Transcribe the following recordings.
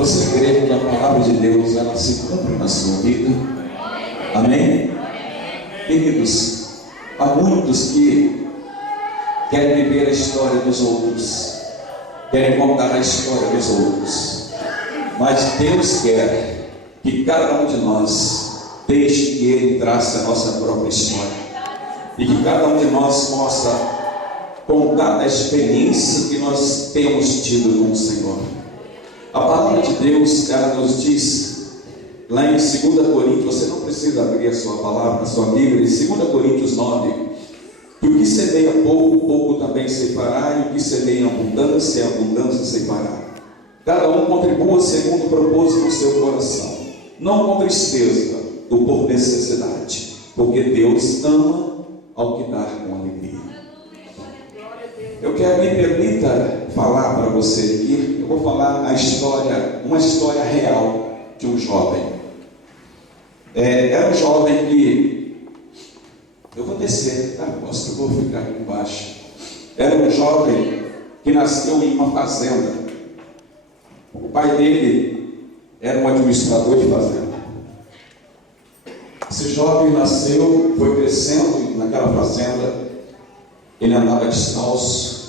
Você crê que a palavra de Deus ela se cumpre na sua vida? Amém? Queridos, há muitos que querem viver a história dos outros, querem contar a história dos outros, mas Deus quer que cada um de nós deixe que Ele trace a nossa própria história e que cada um de nós possa contar a experiência que nós temos tido com o Senhor. A palavra de Deus, ela nos diz, lá em 2 Coríntios, você não precisa abrir a sua palavra, a sua Bíblia, em 2 Coríntios 9, que o que semeia pouco, pouco também ceifará, e o que semeia abundância, abundância ceifará. Cada um contribua segundo o propósito do seu coração, não com tristeza ou por necessidade, porque Deus ama ao que dá com alegria. Eu quero, me permita falar para você aqui, eu vou falar a história, uma história real de um jovem. Era um jovem que, eu vou descer, tá? Eu vou ficar aqui embaixo. Era um jovem que nasceu em uma fazenda. O pai dele era um administrador de fazenda. Esse jovem nasceu, foi crescendo naquela fazenda. Ele andava descalço.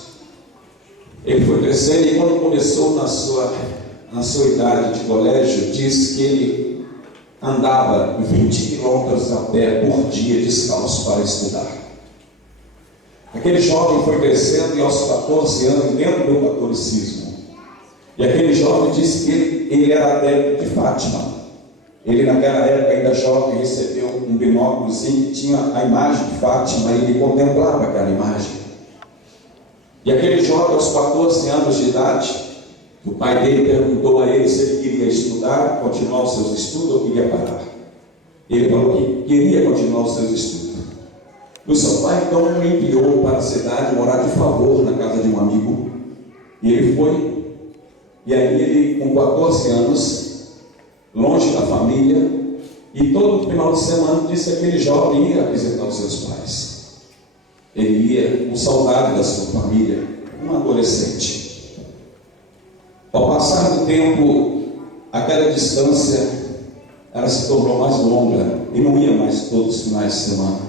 Ele foi crescendo e quando começou na sua idade de colégio, disse que ele andava 20 quilômetros a pé por dia descalço para estudar. Aquele jovem foi crescendo e aos 14 anos dentro do catolicismo. E aquele jovem disse que ele era adepto de Fátima. Ele naquela época ainda jovem recebeu um binóculozinho que tinha a imagem de Fátima e ele contemplava aquela imagem. E aquele jovem aos 14 anos de idade, o pai dele perguntou a ele se ele queria estudar, continuar os seus estudos ou queria parar. Ele falou que queria continuar os seus estudos. O seu pai então o enviou para a cidade morar de favor na casa de um amigo. E ele foi. E aí ele, com 14 anos, longe da família, e todo final de semana disse que aquele jovem ia visitar os seus pais. Ele ia com saudade da sua família, um adolescente. Ao passar do tempo, aquela distância ela se tornou mais longa e não ia mais todos os finais de semana,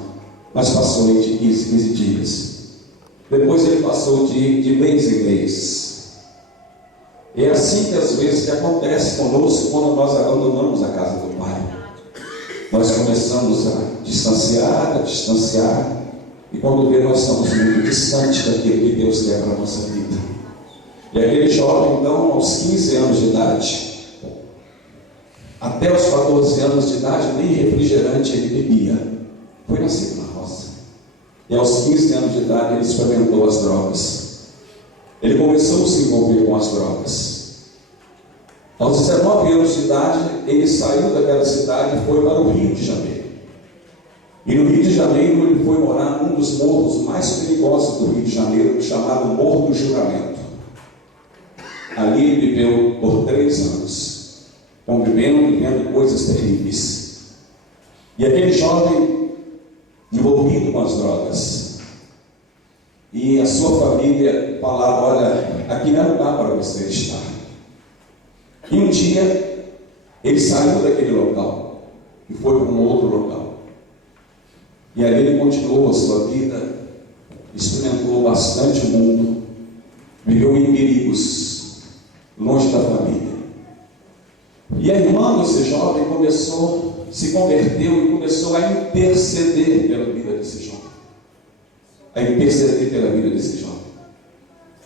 mas passou de 15 dias. Depois ele passou de mês em mês. É assim que às vezes que acontece conosco quando nós abandonamos a casa do Pai. Nós começamos a distanciar, e quando vê nós estamos muito distantes daquilo que Deus quer para a nossa vida. E aquele jovem então, aos 15 anos de idade, até os 14 anos de idade, nem refrigerante ele bebia. Foi nascido na roça. E aos 15 anos de idade ele experimentou as drogas. Ele começou a se envolver com as drogas. Aos 19 anos de idade, ele saiu daquela cidade e foi para o Rio de Janeiro. E no Rio de Janeiro, ele foi morar num dos morros mais perigosos do Rio de Janeiro, chamado Morro do Juramento. Ali ele viveu por 3 anos, convivendo e vendo coisas terríveis. E aquele jovem, envolvido com as drogas, e a sua família falava: olha, aqui não é lugar para você estar. E um dia ele saiu daquele local e foi para um outro local. E ali ele continuou a sua vida, experimentou bastante o mundo, viveu em perigos, longe da família. E a irmã desse jovem se converteu e começou a interceder pela vida desse jovem.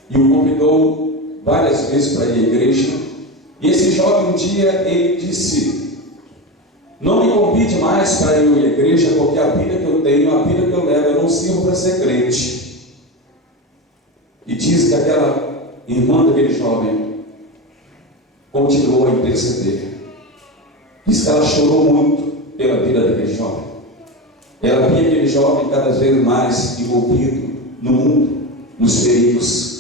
E o convidou várias vezes para ir à igreja. E esse jovem um dia ele disse: não me convide mais para ir à igreja, porque a vida que eu tenho, a vida que eu levo, eu não sirvo para ser crente. E diz que aquela irmã daquele jovem continuou a interceder. Diz que ela chorou muito pela vida daquele jovem. Ela via aquele jovem cada vez mais envolvido no mundo, nos perigos.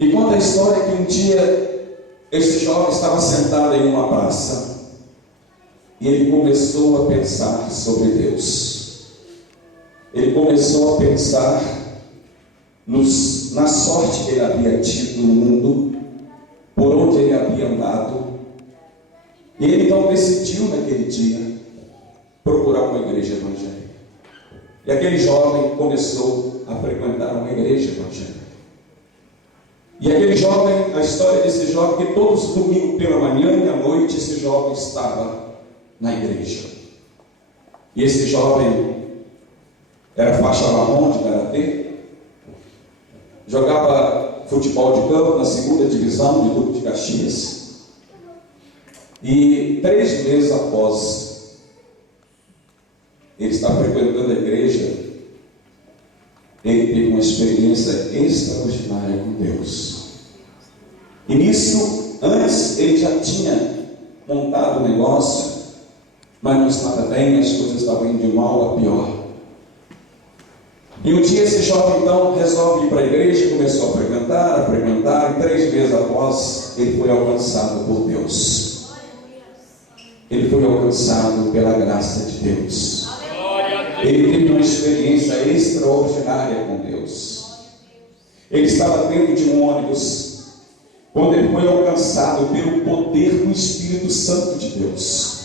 E conta a história que um dia esse jovem estava sentado em uma praça e ele começou a pensar sobre Deus. Ele começou a pensar na sorte que ele havia tido no mundo, por onde E ele então decidiu naquele dia procurar uma igreja evangélica. E aquele jovem começou a frequentar uma igreja evangélica. E aquele jovem, a história desse jovem, que todos os domingos pela manhã e à noite esse jovem estava na igreja. E esse jovem era faixa marrom de karatê, jogava futebol de campo na segunda divisão de Duque de Caxias. E 3 meses após ele estar frequentando a igreja, ele teve uma experiência extraordinária com Deus. E nisso, antes ele já tinha montado o negócio, mas não estava bem, as coisas estavam indo de mal a pior. E um dia esse jovem então resolve ir para a igreja, começou a frequentar, e 3 meses após ele foi alcançado por Deus. Ele foi alcançado pela graça de Deus. Ele teve uma experiência extraordinária com Deus. Ele estava dentro de um ônibus, quando ele foi alcançado pelo poder do Espírito Santo de Deus.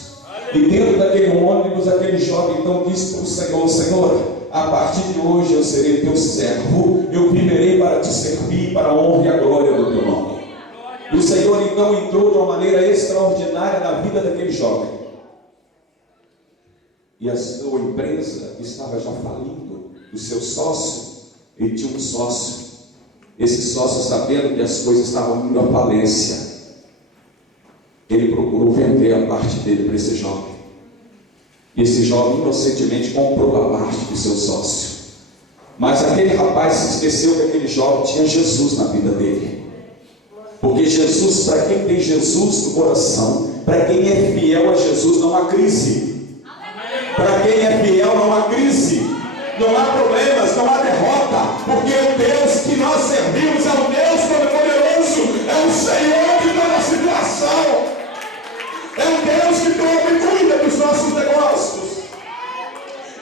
E dentro daquele ônibus, aquele jovem então disse para o Senhor: Senhor, a partir de hoje eu serei teu servo, eu viverei para te servir, para a honra e a glória do teu nome. E o Senhor então entrou de uma maneira extraordinária na vida daquele jovem. E a sua empresa estava já falindo. O seu sócio, ele tinha um sócio. Esse sócio, sabendo que as coisas estavam indo à falência, ele procurou vender a parte dele para esse jovem. E esse jovem inocentemente comprou a parte do seu sócio. Mas aquele rapaz se esqueceu que aquele jovem tinha Jesus na vida dele. Porque Jesus, para quem tem Jesus no coração, para quem é fiel a Jesus, não há crise. Para quem é fiel não há crise, não há problemas, não há derrota, porque o Deus que nós servimos é um Deus todo-poderoso, é o Senhor de toda a situação, é um Deus que toma e cuida dos nossos negócios.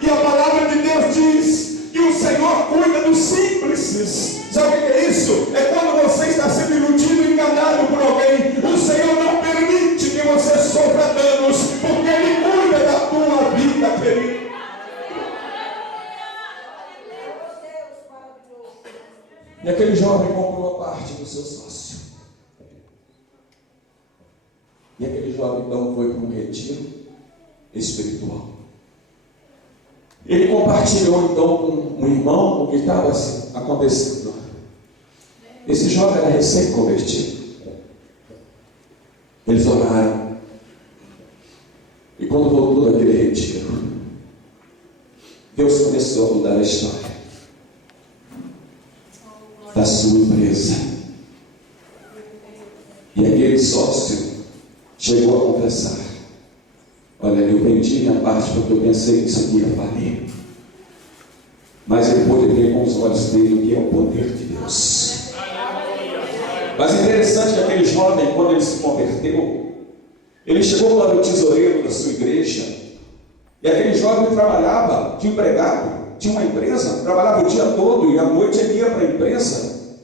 E a palavra de Deus diz que o Senhor cuida dos simples. Sabe o que é isso? É quando você está sendo iludido e enganado por alguém, o Senhor não permite que você sofra danos, porque Ele cuida da tua vida, querido. E aquele jovem comprou a parte do seu sócio. E aquele jovem então foi para um retiro espiritual. Ele compartilhou então com um irmão o que estava acontecendo. Esse jovem era recém-convertido. Eles oraram. E quando voltou daquele retiro, Deus começou a mudar a história da sua empresa. E aquele sócio chegou a confessar: olha, eu vendi minha parte porque eu pensei que isso aqui ia falir. Mas ele pôde ver com os olhos dele o que é o poder de Deus. Mas é interessante que aquele jovem, quando ele se converteu, ele chegou para o tesoureiro da sua igreja. E aquele jovem trabalhava de empregado, tinha uma empresa, trabalhava o dia todo e à noite ele ia para a empresa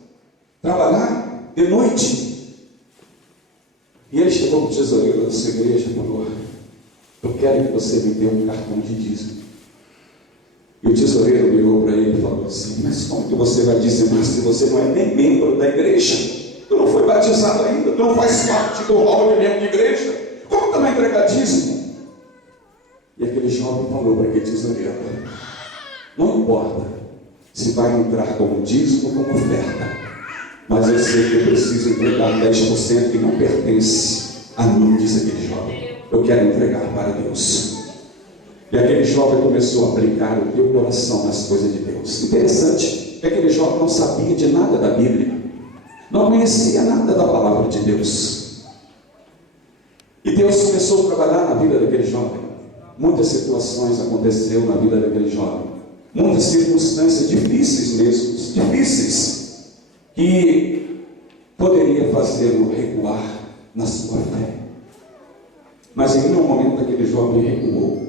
trabalhar de noite. E ele chegou para o tesoureiro da sua igreja e falou: eu quero que você me dê um cartão de dízimo. E o tesoureiro virou para ele e falou assim: mas como que você vai dizimar se você não é nem membro da igreja? Tu não foi batizado ainda, tu não faz parte do hall de membro de igreja, como tu vai entregar dízimo? E aquele jovem falou para aquele tesoureiro: não importa se vai entrar como dízimo ou como oferta, mas eu sei que eu preciso entregar 10% que não pertence a mim, diz aquele jovem. Eu quero entregar para Deus. E aquele jovem começou a aplicar o teu coração nas coisas de Deus. Interessante que aquele jovem não sabia de nada da Bíblia, não conhecia nada da palavra de Deus. E Deus começou a trabalhar na vida daquele jovem. Muitas situações aconteceram na vida daquele jovem, muitas circunstâncias difíceis mesmo, difíceis, que poderia fazê-lo recuar na sua fé. Mas em nenhum momento aquele jovem recuou.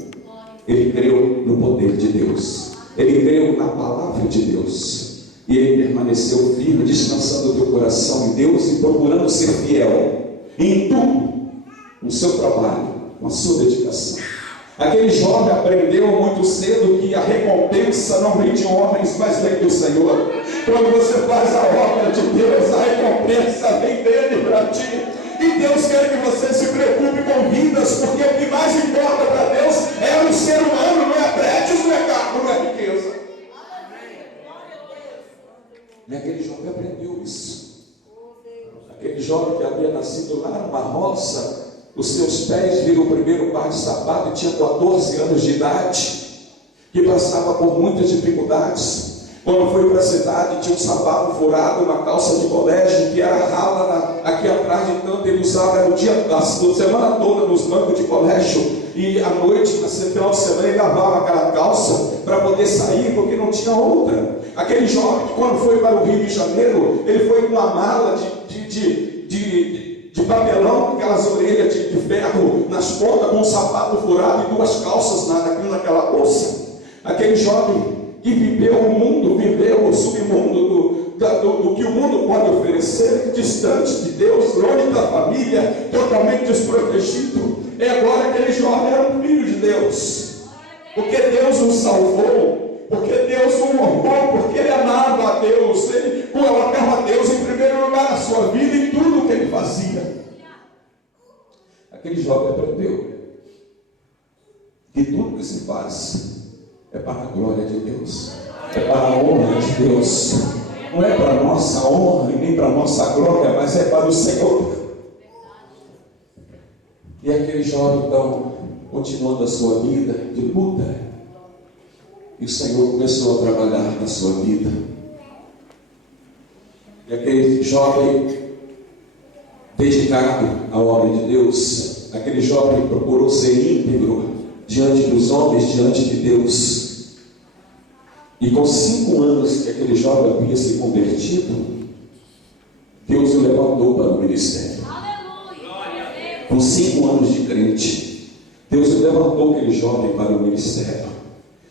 Ele creu no poder de Deus, ele creu na palavra de Deus, e ele permaneceu firme, descansando o teu coração em Deus e procurando ser fiel em tudo com o seu trabalho, com a sua dedicação. Aquele jovem aprendeu muito cedo que a recompensa não vem de homens, mas vem do Senhor. Quando você faz a obra de Deus, a recompensa vem dele para ti. E Deus quer que você se preocupe com vidas, porque o que mais importa para Deus é o ser humano, não é prédios, não é carro, não é riqueza. E aquele jovem aprendeu isso. Aquele jovem que havia nascido lá numa roça, os seus pés viram o primeiro par de sapato e tinha 14 anos de idade, que passava por muitas dificuldades. Quando foi para a cidade, tinha um sapato furado, uma calça de colégio que era rala aqui atrás, de tanto ele usava, era o dia da semana toda nos bancos de colégio, e à noite, no final de semana, ele lavava aquela calça para poder sair, porque não tinha outra. Aquele jovem que, quando foi para o Rio de Janeiro, ele foi com uma mala de papelão, com aquelas orelhas de ferro nas pontas, com um sapato furado e duas calças naquela bolsa. Aquele jovem que viveu o mundo, viveu o submundo do que o mundo pode oferecer, distante de Deus, longe da família, totalmente desprotegido. E agora aquele jovem era um filho de Deus, porque Deus o salvou, porque Deus o honrou, porque ele amava a Deus, ele colocava a Deus em primeiro lugar na sua vida e tudo o que ele fazia. Aquele jovem aprendeu que tudo que se faz é para a glória de Deus, é para a honra de Deus, não é para a nossa honra e nem para a nossa glória, mas é para o Senhor. E aquele jovem então, continuando a sua vida de luta, e o Senhor começou a trabalhar na sua vida. E aquele jovem dedicado à obra de Deus, aquele jovem procurou ser íntegro diante dos homens, diante de Deus. E com 5 anos que aquele jovem havia se convertido, Deus o levantou para o ministério. Com 5 anos de crente, Deus o levantou aquele jovem para o ministério,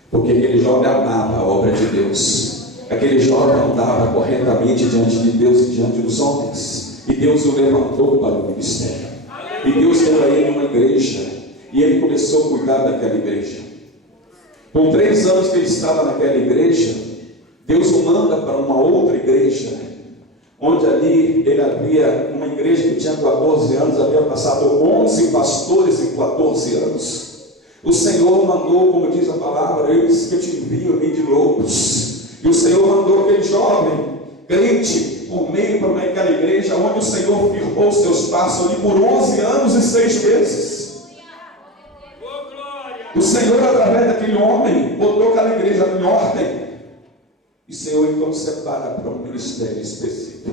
porque aquele jovem amava a obra de Deus. Aquele jovem andava corretamente diante de Deus e diante dos homens, e Deus o levantou para o ministério. E Deus deu a ele uma igreja, e ele começou a cuidar daquela igreja. Com 3 anos que ele estava naquela igreja, Deus o manda para uma outra igreja, onde ali ele havia uma igreja que tinha 14 anos, havia passado 11 pastores em 14 anos. O Senhor mandou, como diz a palavra, eu disse que eu te envio meio de loucos. E o Senhor mandou aquele jovem, crente, por meio para aquela igreja, onde o Senhor firmou seus passos ali por 11 anos e 6 meses. O Senhor, através daquele homem, botou aquela igreja em ordem. E o Senhor então separa para um ministério específico.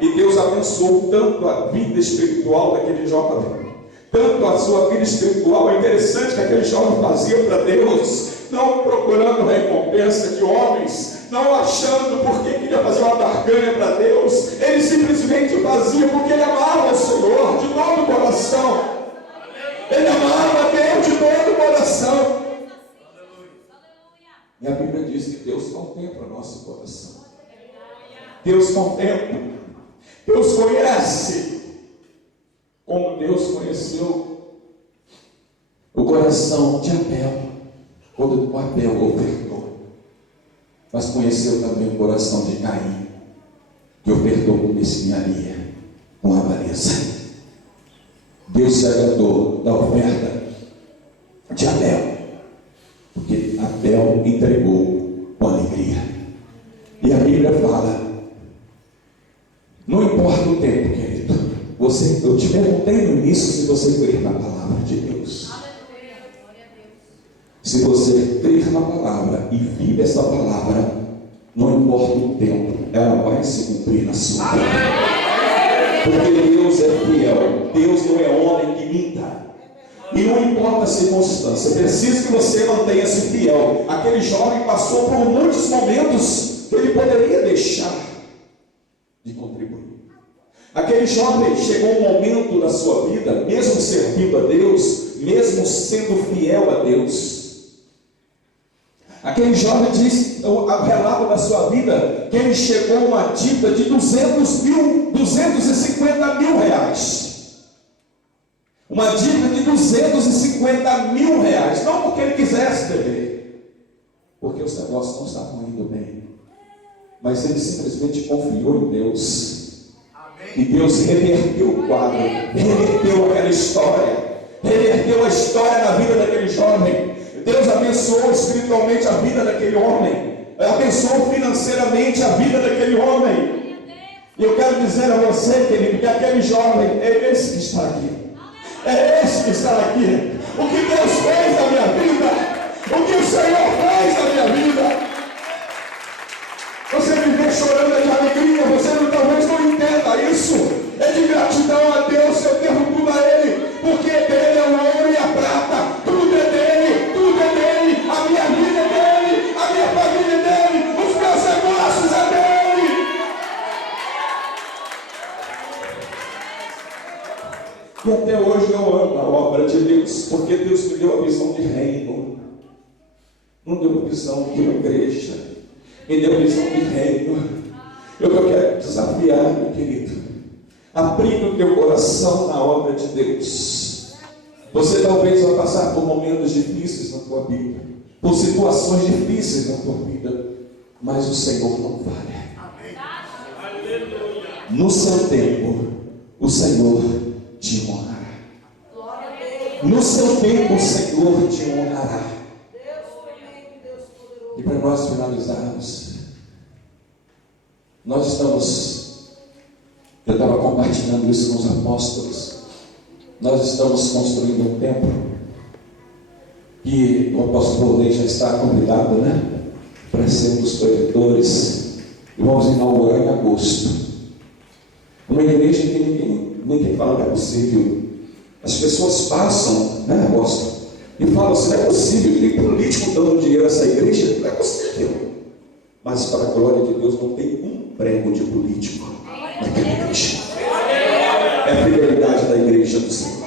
E Deus abençoou tanto a vida espiritual daquele jovem, tanto a sua vida espiritual. É interessante que aquele jovem fazia para Deus, não procurando recompensa de homens, não achando porque queria fazer uma barganha para Deus. Ele simplesmente fazia porque ele amava o Senhor de todo o coração. Ele amava a Deus de todo o coração. E a Bíblia diz que Deus contempla o nosso coração. Deus contempla. Deus conhece. Como Deus conheceu o coração de Abel, quando o Abel ofertou. Mas conheceu também o coração de Caim, que ofertou com mesquinharia, com avareza. Deus se agradou da oferta de Abel, porque Abel entregou com alegria. E a Bíblia fala, não importa o tempo, querido, eu te perguntei no início se você crer na palavra de Deus. Se você crer na palavra e vive essa palavra, não importa o tempo, ela vai se cumprir na sua vida. Porque Deus é fiel, Deus não é homem que minta. E não importa a circunstância, é preciso que você mantenha-se fiel. Aquele jovem passou por muitos momentos que ele poderia deixar de contribuir. Aquele jovem chegou um momento da sua vida, mesmo servindo a Deus, mesmo sendo fiel a Deus. Aquele jovem diz, o relato da sua vida, que ele chegou a uma dívida de 250 mil reais. uma dívida de 250 mil reais, não porque ele quisesse dever, porque os negócios não estavam indo bem, mas ele simplesmente confiou em Deus, e Deus reverteu o quadro, reverteu aquela história, reverteu a história na vida daquele jovem. Deus abençoou espiritualmente a vida daquele homem, abençoou financeiramente a vida daquele homem. E eu quero dizer a você, querido, que aquele jovem é esse que está aqui. É esse que está aqui. O que Deus fez na minha vida, o que o Senhor fez na minha vida. Você viver chorando de alegria, você talvez não entenda isso. É de gratidão a Deus, eu devo tudo a Ele, porque dele é o ouro e a prata. Tudo é dele, tudo é dele. A minha vida é dele, a minha família é dele, os meus negócios é dele. E até hoje eu amo a obra de Deus, porque Deus me deu a visão de reino, não deu a visão de uma igreja, me deu a visão de reino. Eu quero desafiar, meu querido, aplica o teu coração na obra de Deus. Você talvez vai passar por momentos difíceis na tua vida, por situações difíceis na tua vida, mas o Senhor não falha. No seu tempo, o Senhor te honrará. No seu tempo o Senhor te honrará. E para nós finalizarmos, nós estamos, eu estava compartilhando isso com os apóstolos, nós estamos construindo um templo, e o apóstolo Rodney já está convidado, né, para ser um dos projetores, e vamos inaugurar em agosto. Uma igreja que ninguém fala que é possível. As pessoas passam, né, apóstolo, e falam assim: não é possível, tem político dando dinheiro a essa igreja, não é possível. Mas para a glória de Deus não tem um prego de político naquela igreja. É a fidelidade da igreja do Senhor,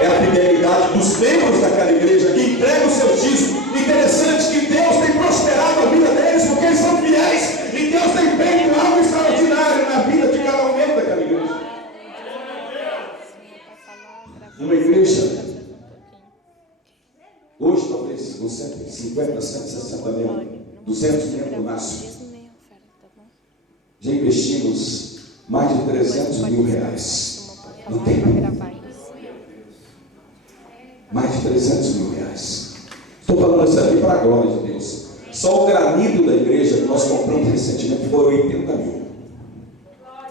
é a fidelidade dos membros daquela igreja que entregam o seu dízimo. Interessante que Deus tem prosperado a vida deles, porque eles são fiéis, e Deus tem feito algo extraordinário na vida de cada um membro daquela igreja. Uma igreja, hoje talvez com 150, 160 mil, 200 mil no máximo, já investimos mais de 300 mil reais no tempo. Mais de 300 mil reais. Estou falando isso aqui para a glória de Deus. Só o granito da igreja que nós compramos recentemente foram 80 mil.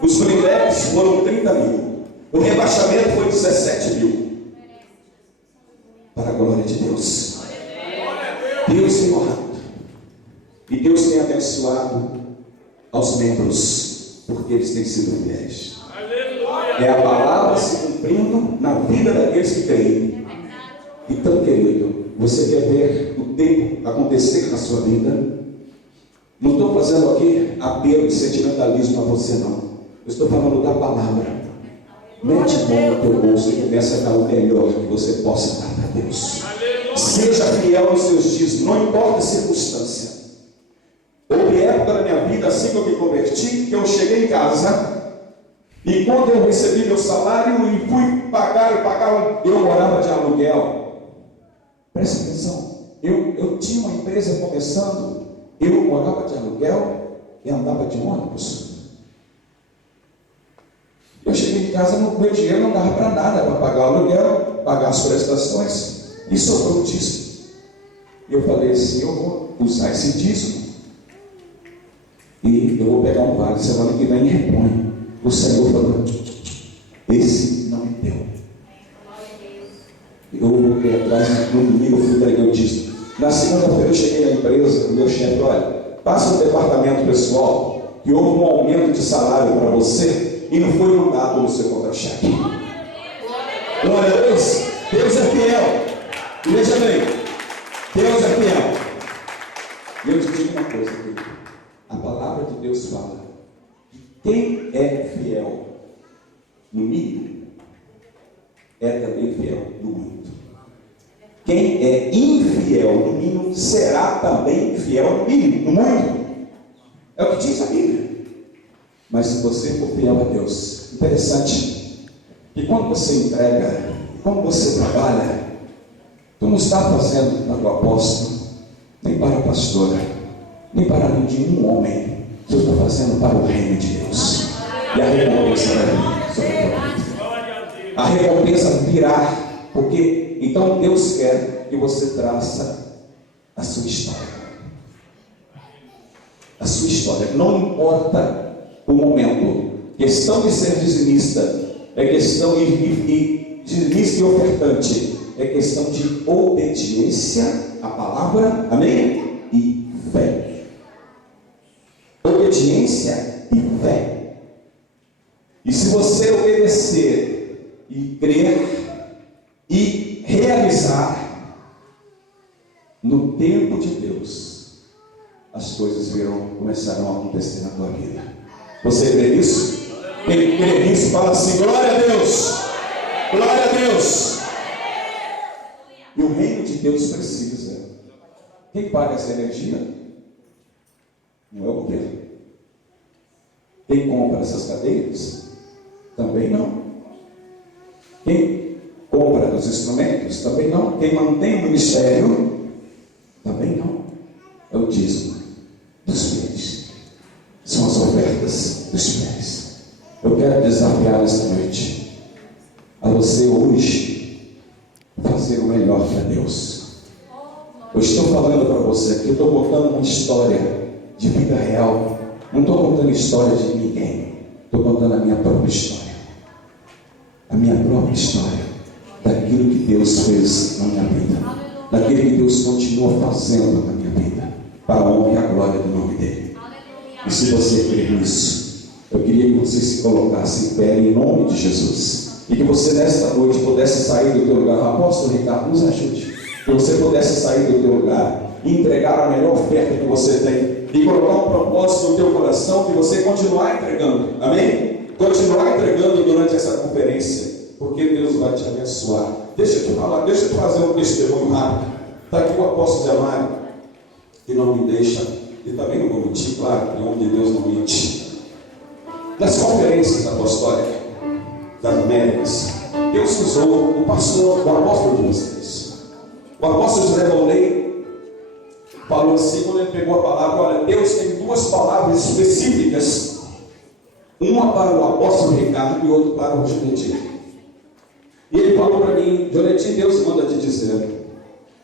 Os blindex foram 30 mil. O rebaixamento foi 17 mil. Para a glória de Deus. Deus tem honrado. E Deus tem abençoado aos membros, porque eles têm sido fiéis. É a palavra se cumprindo na vida daqueles que creem. Então, querido, você quer ver o tempo acontecer na sua vida? Não estou fazendo aqui apelo de sentimentalismo a você, não. Eu estou falando da palavra. Mete a mão no teu bolso e começa a dar o melhor que você possa dar para Deus. Seja fiel aos seus dízimos, não importa a circunstância. Houve época da minha vida, assim que eu me converti, que eu cheguei em casa, e quando eu recebi meu salário e fui pagar, eu morava de aluguel. Presta atenção, eu tinha uma empresa começando, eu morava de aluguel e andava de ônibus. Eu cheguei em casa, meu dinheiro não dava para nada, para pagar o aluguel, pagar as prestações, e sobrou o dízimo. E eu falei assim: eu vou usar esse dízimo e eu vou pegar um vale, semana que vem e repõe. O Senhor falou: esse não é teu. Eu voltei atrás, no domingo eu fui entregar o dízimo. Na segunda-feira eu cheguei na empresa, o meu chefe: olha, passa no departamento pessoal que houve um aumento de salário para você e não foi mandado no seu contra-cheque. Glória a Deus. Deus é fiel. E veja bem, Deus é fiel. E eu te digo uma coisa, querido. A palavra de Deus fala que quem é fiel no mínimo é também fiel no muito. Quem é infiel no mínimo será também fiel no mínimo, no muito. É o que diz a Bíblia. Mas se você for fiel a Deus, interessante que quando você entrega como você trabalha, tu não está fazendo para o apóstolo, nem para a pastora, nem para nenhum homem. Tu está fazendo para o reino de Deus. E a recompensa vai vir sobre a tua vida. A recompensa virá, porque então Deus quer que você traça a sua história. A sua história. Não importa o momento. Questão de ser dizimista é questão de dizimista e ofertante. É questão de obediência à palavra, amém? E fé. Obediência e fé. E se você obedecer e crer e realizar no tempo de Deus, as coisas começarão a acontecer na tua vida. Você crê nisso? Quem crê nisso, fala assim: glória a Deus! Glória a Deus! E o reino de Deus precisa. Quem paga essa energia? Não é o governo. Quem compra essas cadeiras? Também não. Quem compra os instrumentos? Também não. Quem mantém o ministério? Também não. É o dízimo dos fiéis. São as ofertas dos fiéis. Eu quero desafiar esta noite a você hoje fazer o melhor para Deus. Eu estou falando para você aqui, eu estou contando uma história de vida real. Não estou contando história de ninguém. Estou contando a minha própria história. A minha própria história. Daquilo que Deus fez na minha vida. Daquilo que Deus continua fazendo na minha vida. Para a honra e a glória do nome dEle. E se você crer nisso, eu queria que você se colocasse em pé em nome de Jesus. E que você nesta noite pudesse sair do teu lugar. Apóstolo Ricardo, nos ajude. Que você pudesse sair do teu lugar e entregar a melhor oferta que você tem. E colocar um propósito no teu coração de você continuar entregando. Amém? Continuar entregando durante essa conferência. Porque Deus vai te abençoar. Deixa eu te falar, deixa eu te fazer um testemunho rápido. Está aqui o apóstolo Zé Mário, que não me deixa, e também não vou mentir, claro, que o homem de Deus não mente. Das conferências apostólicas das Américas, Deus usou o pastor, o apóstolo de vocês. O apóstolo José Valnei falou assim, quando ele pegou a palavra: olha, Deus tem duas palavras específicas, uma para o apóstolo Ricardo e outra para o Jonetinho. E ele falou para mim: Jonetinho, Deus manda te dizer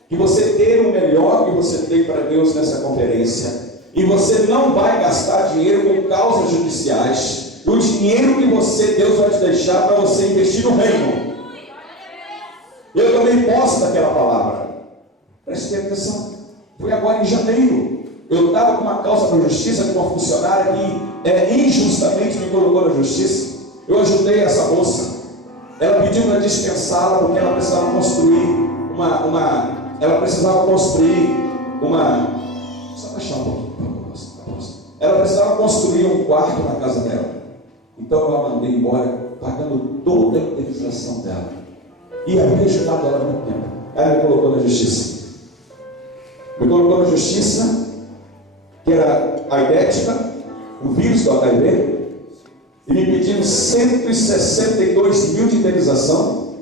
que você ter o melhor que você tem para Deus nessa conferência, e você não vai gastar dinheiro com causas judiciais. O dinheiro que Deus vai te deixar para você investir no reino. Eu tomei posse daquela palavra. Preste atenção. Foi agora em janeiro. Eu estava com uma causa para a justiça com uma funcionária que injustamente me colocou na justiça. Eu ajudei essa moça. Ela pediu para dispensá-la porque ela precisava construir Só baixar um pouquinho. Ela precisava construir um quarto na casa dela. Então eu a mandei embora, pagando toda a indenização dela. E havia ajudado ela há muito tempo. Ela me colocou na justiça. Me colocou na justiça, que era a idética, o vírus do HIV, e me pedindo 162 mil de indenização.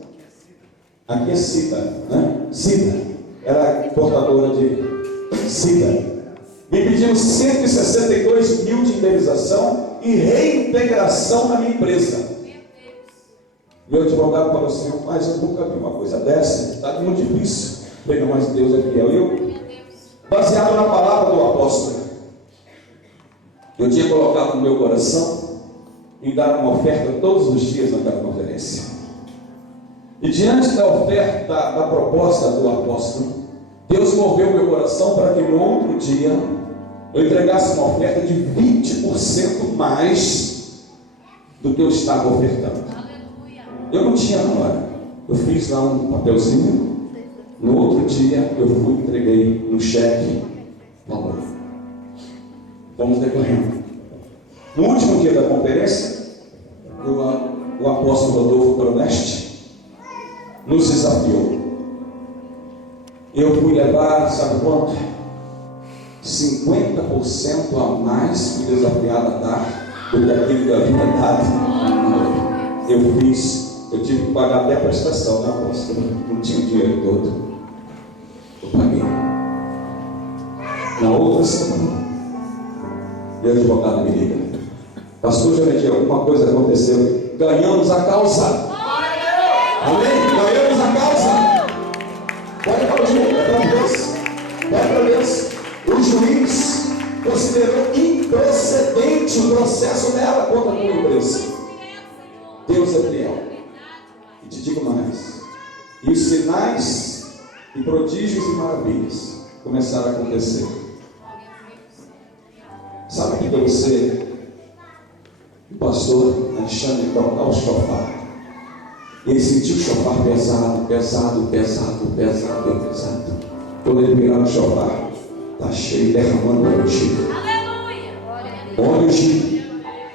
Aqui é SIDA, né? SIDA. Ela é portadora de SIDA. Me pedindo 162 mil de indenização e reintegração na minha empresa. Meu advogado falou assim: mas eu nunca vi uma coisa dessa, está muito difícil. Eu falei: não, mas Deus é fiel. Eu, baseado na palavra do apóstolo, eu tinha colocado no meu coração em dar uma oferta todos os dias naquela conferência. E diante da oferta, da proposta do apóstolo, Deus moveu meu coração para que no outro dia eu entregasse uma oferta de 20% mais do que eu estava ofertando. Eu não tinha na hora. Eu fiz lá um papelzinho. No outro dia eu fui e entreguei no cheque. Valor. Vamos decorrendo. No último dia da conferência, o apóstolo Rodolfo Proneste nos desafiou. Eu fui levar, sabe quanto? 50% a mais fui desafiado a dar do que aquilo que eu havia dado. Eu fiz eu tive que pagar até a prestação, né, apóstolo? Não tinha o dinheiro todo. Eu paguei. Na outra semana, e o advogado me liga: pastor Jurandir, alguma coisa aconteceu. Ganhamos a causa. Amém? Ganhamos a causa. Pode aplaudir, é para Deus. É para Deus. O juiz considerou improcedente o processo dela contra a tua empresa. Deus é fiel. E te digo mais: e os sinais e prodígios e maravilhas começaram a acontecer. Sabe o que para você, o pastor Alexandre, tocar o chofar? Ele sentiu o chofar pesado, pesado, pesado, pesado, pesado. Quando ele virar o chofar, está cheio, derramando óleo ungido. Óleo ungido.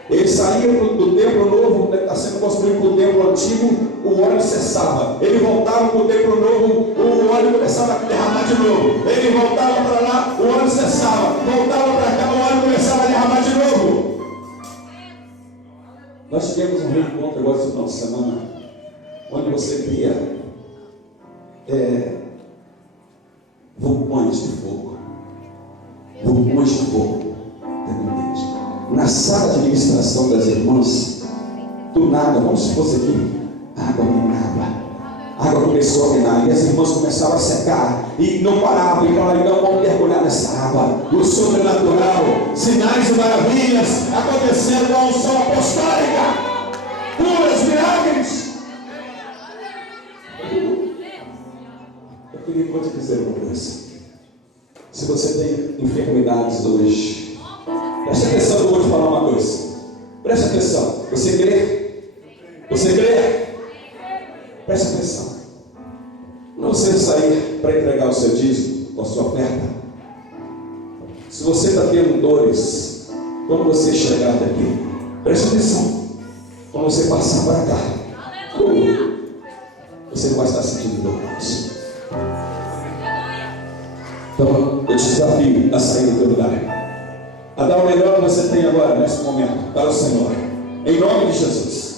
Ele saía do templo novo, está sendo construído para o templo antigo, o óleo cessava. Ele voltava para o templo novo, o óleo começava a derramar de novo. Ele voltava para lá, o óleo cessava. Voltava para cá, o óleo começava a derramar de novo. Nós tivemos um reencontro agora esse final de semana, onde você via vulcões de fogo. Vulcões de fogo. Na sala de ministração das irmãs, do nada, como se fosse aqui, água minava. A água começou a minar e as irmãs começaram a secar e não paravam. E falaram: não vamos mergulhar nessa água. O sobrenatural, sinais e maravilhas acontecendo com a unção apostólica, curas, milagres. Eu queria te dizer uma coisa. Se você tem enfermidades hoje, preste atenção, eu vou te falar uma coisa. Preste atenção. Você crê? Você crê? Preste atenção. Quando você sair para entregar o seu dízimo, a sua oferta, se você está tendo dores, quando você chegar daqui, preste atenção. Quando você passar para cá, você não vai estar sentindo dor mais. Então, eu te desafio a sair do teu lugar, a dar o melhor que você tem agora, nesse momento, para o Senhor, em nome de Jesus.